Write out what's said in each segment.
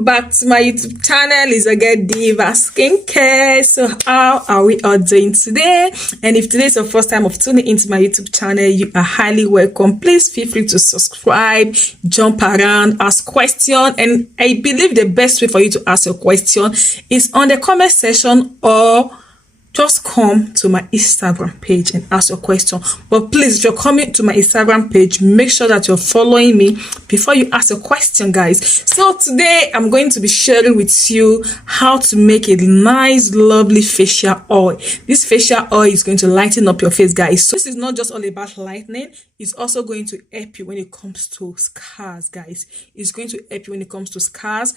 welcome back to my YouTube channel. It's again Diva Skincare. So how are we all doing today? And if today is your first time of tuning into my YouTube channel, you are highly welcome. Please feel free to subscribe, jump around, ask questions, and I believe the best way for you to ask your question is on the comment section, or just come to my Instagram page and ask your question. But please, if you're coming to my Instagram page, make sure that you're following me before you ask your question, guys. So today I'm going to be sharing with you how to make a nice, lovely facial oil. This facial oil is going to lighten up your face, guys. So this is not just all about lightening. It's also going to help you when it comes to scars, guys. It's going to help you when it comes to scars.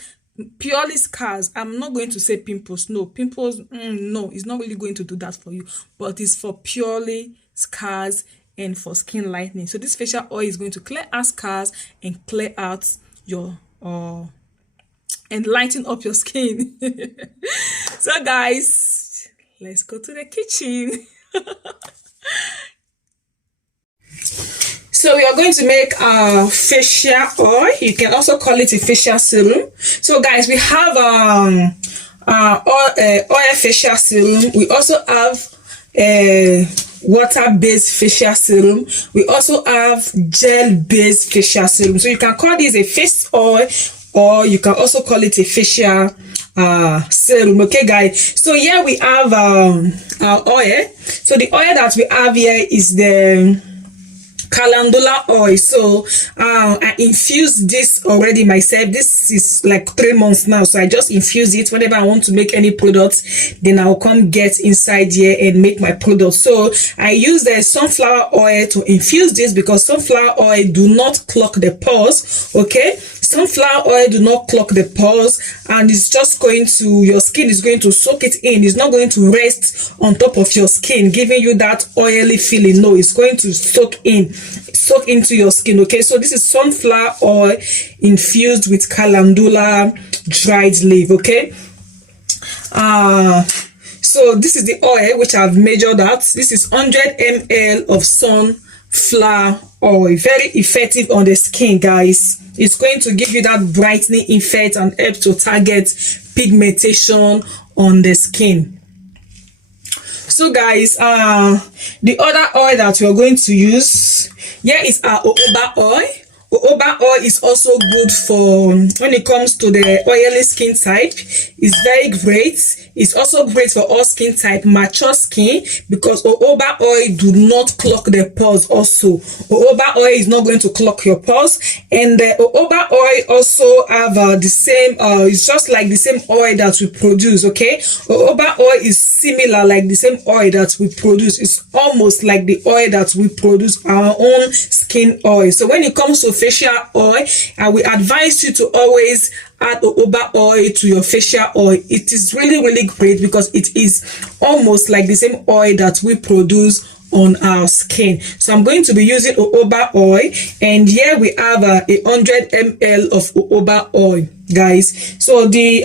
Purely scars. I'm not going to say pimples. No, pimples, no, it's not really going to do that for you, but it's for purely scars and for skin lightening. So this facial oil is going to clear out scars and clear out your and lighten up your skin. So guys, let's go to the kitchen. So we are going to make a facial oil. You can also call it a facial serum. So guys, we have oil facial serum. We also have water-based facial serum. We also have gel-based facial serum. So you can call this a face oil, or you can also call it a facial serum. Okay guys, so here we have our oil. So the oil that we have here is the calendula oil. So I infused this already myself. This is like 3 months now, so I just infuse it. Whenever I want to make any products, then I'll come get inside here and make my product. So I use the sunflower oil to infuse this, because sunflower oil do not clog the pores. Okay, sunflower oil do not clog the pores, and it's just going to, your skin is going to soak it in. It's not going to rest on top of your skin, giving you that oily feeling. No, it's going to soak into your skin. Okay, so this is sunflower oil infused with calendula dried leaf. Okay, so this is the oil which I've measured out. This is 100 ml of sunflower oil. Very effective on the skin, guys. It's going to give you that brightening effect and help to target pigmentation on the skin. So guys, the other oil that we're going to use here is our jojoba oil. Jojoba oil is also good for when it comes to the oily skin type. It's very great. It's also great for all skin type, mature skin, because jojoba oil do not clog the pores. Also, jojoba oil is not going to clog your pores, and the jojoba oil also have the same. It's just like the same oil that we produce. Okay, jojoba oil is similar, like the same oil that we produce. It's almost like the oil that we produce, our own skin oil. So when it comes to facial oil, I will advise you to always add jojoba oil to your facial oil. It is really great, because it is almost like the same oil that we produce on our skin. So I'm going to be using jojoba oil, and here we have a 100 ml of jojoba oil, guys. So the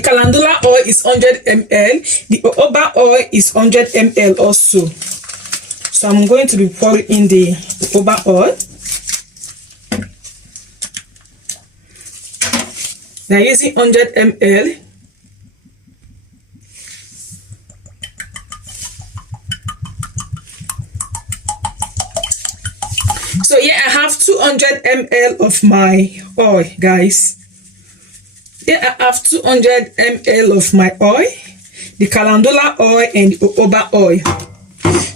calendula oil is 100 ml. The jojoba oil is 100 ml also. So I'm going to be pouring in the jojoba oil. Now using 100 ml. So here I have 200 ml of my oil, guys. Here I have 200 ml of my oil, the calendula oil and the jojoba oil.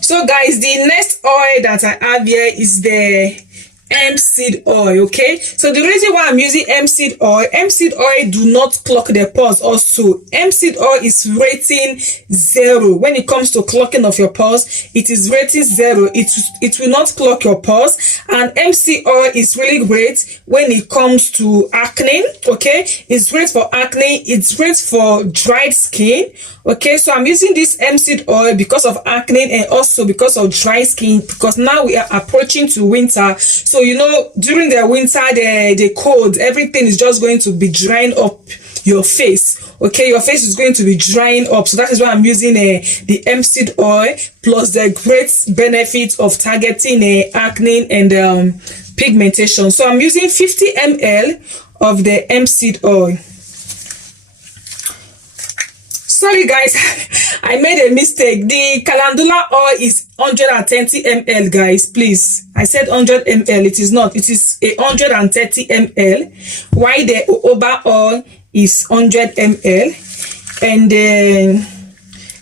So guys, the next oil that I have here is the hemp seed oil. Okay, so the reason why I'm using hemp seed oil do not clog the pores. Also, hemp seed oil is rating 0 when it comes to clogging of your pores. It is rating 0. It will not clog your pores, and hemp seed oil is really great when it comes to acne. Okay, it's great for acne. It's great for dried skin. Okay, so I'm using this hemp seed oil because of acne and also because of dry skin, because now we are approaching to winter. So you know, during the winter, the cold, everything is just going to be drying up your face. Okay, your face is going to be drying up. So that is why I'm using the hemp seed oil, plus the great benefits of targeting acne and pigmentation. So I'm using 50 ml of the hemp seed oil. Sorry guys, I made a mistake. The calendula oil is 120 ml, guys. Please, I said 100 ml. It is not. It is 130 ml. While the jojoba oil is 100 ml, and the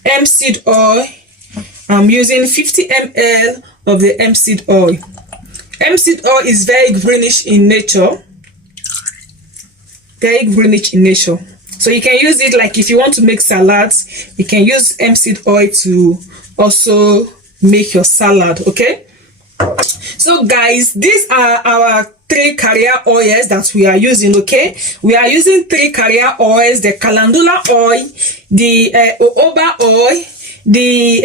hemp seed oil, I'm using 50 ml of the hemp seed oil. Hemp seed oil is very greenish in nature. Very greenish in nature. So you can use it like if you want to make salads, you can use hemp seed oil to also make your salad, okay? So guys, these are our 3 carrier oils that we are using, okay? We are using 3 carrier oils: the calendula oil, the jojoba oil, the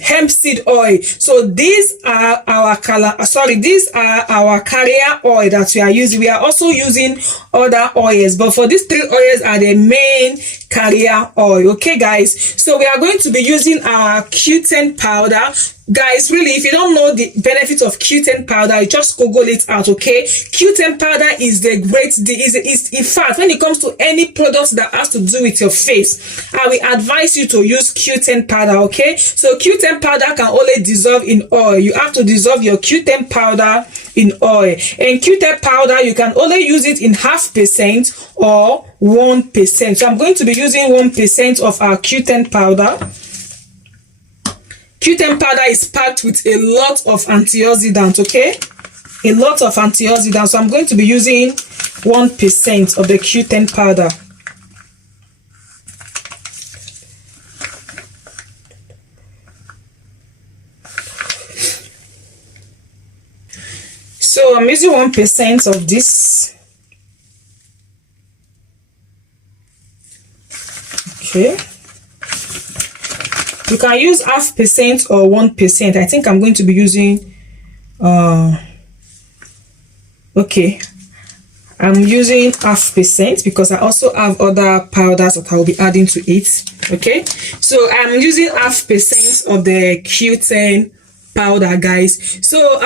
hemp seed oil. So these are our these are our carrier oil that we are using. We are also using other oils, but for these 3 oils are the main carrier oil, okay guys? So we are going to be using our Q10 powder. Guys, really, if you don't know the benefits of Q10 powder, just Google it out, okay? Q10 powder is the great, in fact, when it comes to any product that has to do with your face, I will advise you to use Q10 powder, okay? So Q10 powder can only dissolve in oil. You have to dissolve your Q10 powder in oil. And Q10 powder, you can only use it in 0.5% or 1%. So I'm going to be using 1% of our Q10 powder. Q10 powder is packed with a lot of antioxidants, okay? A lot of antioxidants. So I'm going to be using 1% of the Q10 powder. So I'm using 1% of this. Okay. You can use 0.5% or 1%. I think I'm going to be using okay, I'm using 0.5% because I also have other powders that I will be adding to it. Okay, so I'm using 0.5% of the Q10 powder, guys. So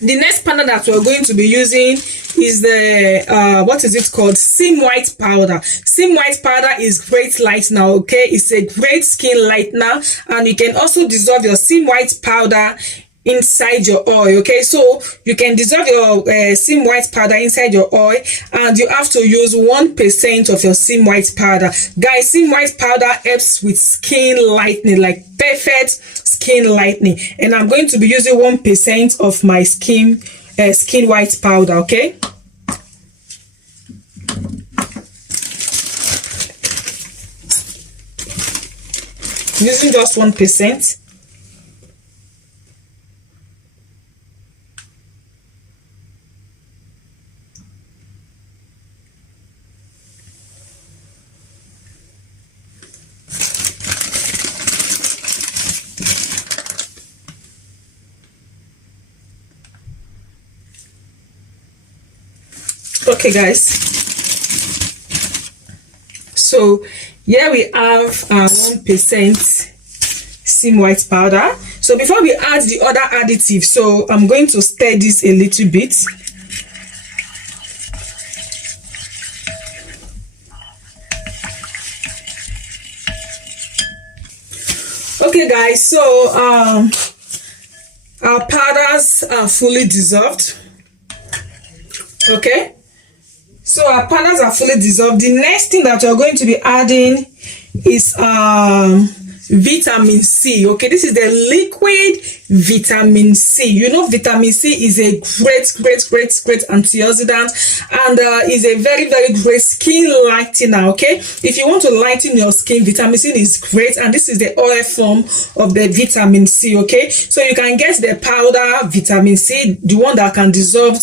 the next powder that we're going to be using is the what is it called, Sim White powder. Sim White powder is great lightener, okay? It's a great skin lightener, and you can also dissolve your Sim White powder inside your oil, okay? So you can dissolve your Sim White powder inside your oil, and you have to use 1% of your Sim White powder. Guys, Sim White powder helps with skin lightening, like perfect skin lightening. And I'm going to be using 1% of my skin white powder, okay? Using just 1%. Okay guys, so here we have 1% Sim White powder. So before we add the other additive, so I'm going to stir this a little bit. Okay guys, so our powders are fully dissolved. Okay, so our powders are fully dissolved. The next thing that we're going to be adding is vitamin C. Okay, this is the liquid vitamin C. You know, vitamin C is a great antioxidant, and is a very great skin lightener. Okay, if you want to lighten your skin, vitamin C is great, and this is the oil form of the vitamin C. Okay, so you can get the powder vitamin C, the one that can dissolve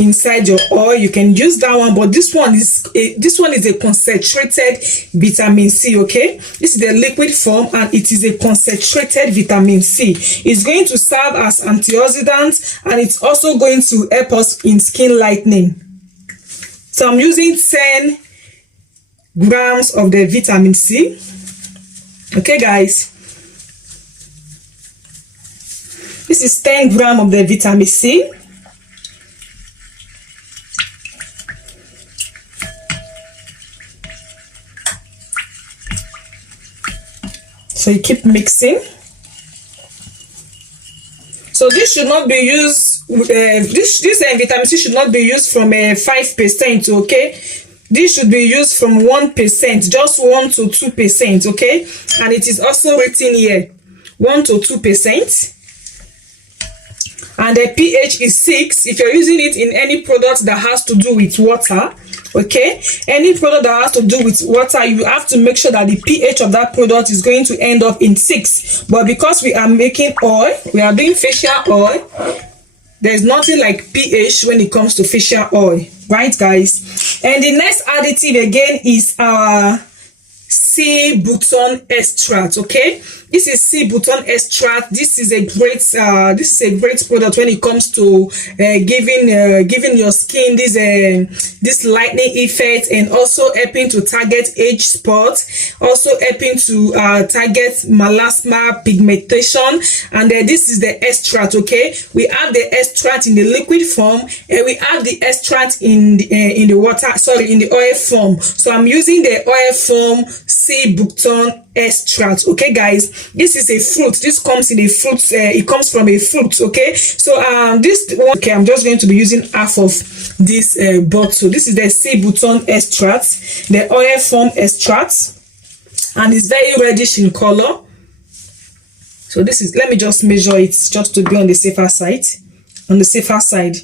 inside your oil. You can use that one, but this one is a concentrated vitamin C. Okay, this is the liquid form, and it is a concentrated vitamin C. It's going to serve as antioxidant, and it's also going to help us in skin lightening. So I'm using 10 grams of the vitamin C. Okay guys, this is 10 grams of the vitamin C. So you keep mixing. So this should not be used, this vitamin C should not be used from 5%, okay? This should be used from 1%, just 1 to 2%, okay? And it is also written here, 1 to 2%. And the pH is 6 if you're using it in any product that has to do with water, okay? Any product that has to do with water, you have to make sure that the pH of that product is going to end up in 6. But because we are making oil, we are doing facial oil, there's nothing like pH when it comes to facial oil, right, guys? And the next additive again is our sea button extract, okay? This is sea button extract. This is a great product when it comes to giving your skin this lightening effect, and also helping to target age spots, also helping to target melasma, pigmentation. And this is the extract, okay? We have the extract in the liquid form, and we have the extract in the water, sorry, in the oil form. So I'm using the oil form sea button extract, okay, guys? This is a fruit. This comes in a fruit. It comes from a fruit, okay? So this one, okay, I'm just going to be using half of this bottle. This is the sea button extract, the oil form extract, and it's very reddish in color. So this is, let me just measure it just to be on the safer side. On the safer side.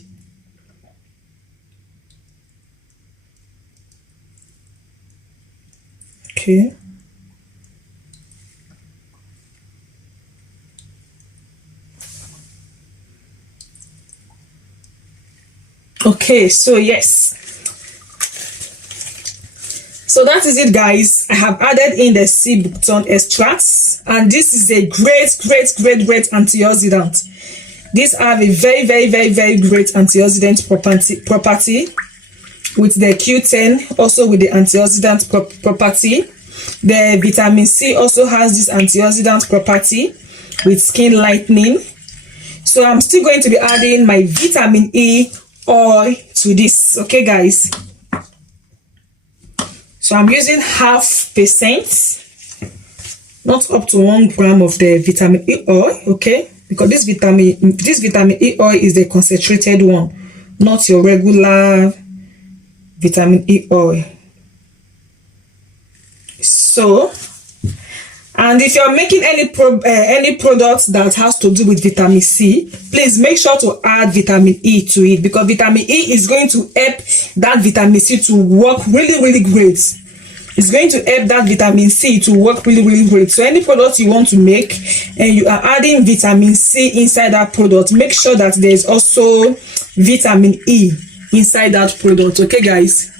Okay. Okay, so yes, so that is it, guys. I have added in the sea button extracts, and this is a great antioxidant. These have a very great antioxidant property with the Q10, also with the antioxidant property. The vitamin C also has this antioxidant property with skin lightening. So I'm still going to be adding my vitamin E oil to this, okay, guys? So I'm using 0.5%, not up to 1 gram of the vitamin E oil, okay? Because this vitamin E oil is the concentrated one, not your regular vitamin E oil. So, and if you're making any product that has to do with vitamin C, please make sure to add vitamin E to it, because vitamin E is going to help that vitamin C to work really great. It's going to help that vitamin C to work really great. So any product you want to make and you are adding vitamin C inside that product, make sure that there's also vitamin E inside that product, okay, guys?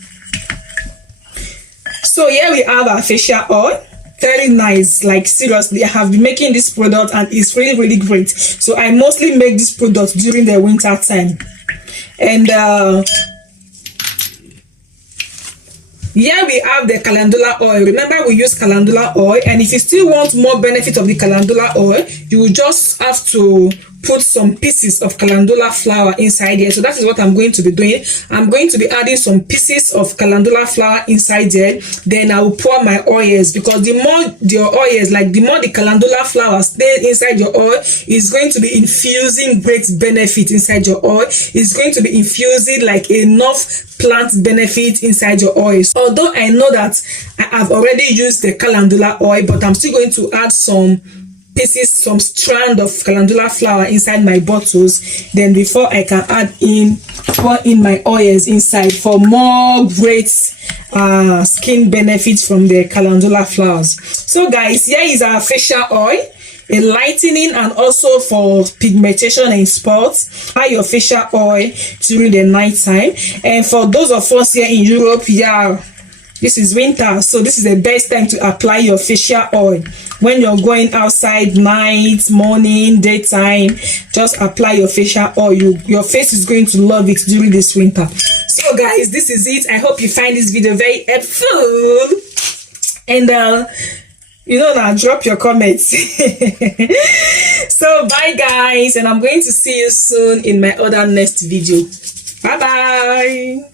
So here we have our facial oil. Very nice, like seriously, I have been making this product and it's really great. So I mostly make this product during the winter time. And here we have the calendula oil. Remember, we use calendula oil, and if you still want more benefit of the calendula oil, you will just have to put some pieces of calendula flower inside here. So that is what I'm going to be doing. I'm going to be adding some pieces of calendula flower inside there. Then I will pour my oils, because the more your oils, like the more the calendula flower stay inside your oil, is going to be infusing great benefit inside your oil. It's going to be infusing like enough plant benefit inside your oils. Although I know that I have already used the calendula oil, but I'm still going to add some pieces, some strand of calendula flower inside my bottles, then before I can pour in my oils inside for more great skin benefits from the calendula flowers. So guys, here is our facial oil, a lightening and also for pigmentation and spots. Apply your facial oil during the night time. And for those of us here in Europe, yeah, this is winter, so this is the best time to apply your facial oil. When you're going outside, night, morning, daytime, just apply your facial oil. Your face is going to love it during this winter. So guys, this is it. I hope you find this video very helpful. And you know, now drop your comments. So bye guys, and I'm going to see you soon in my other next video. Bye bye.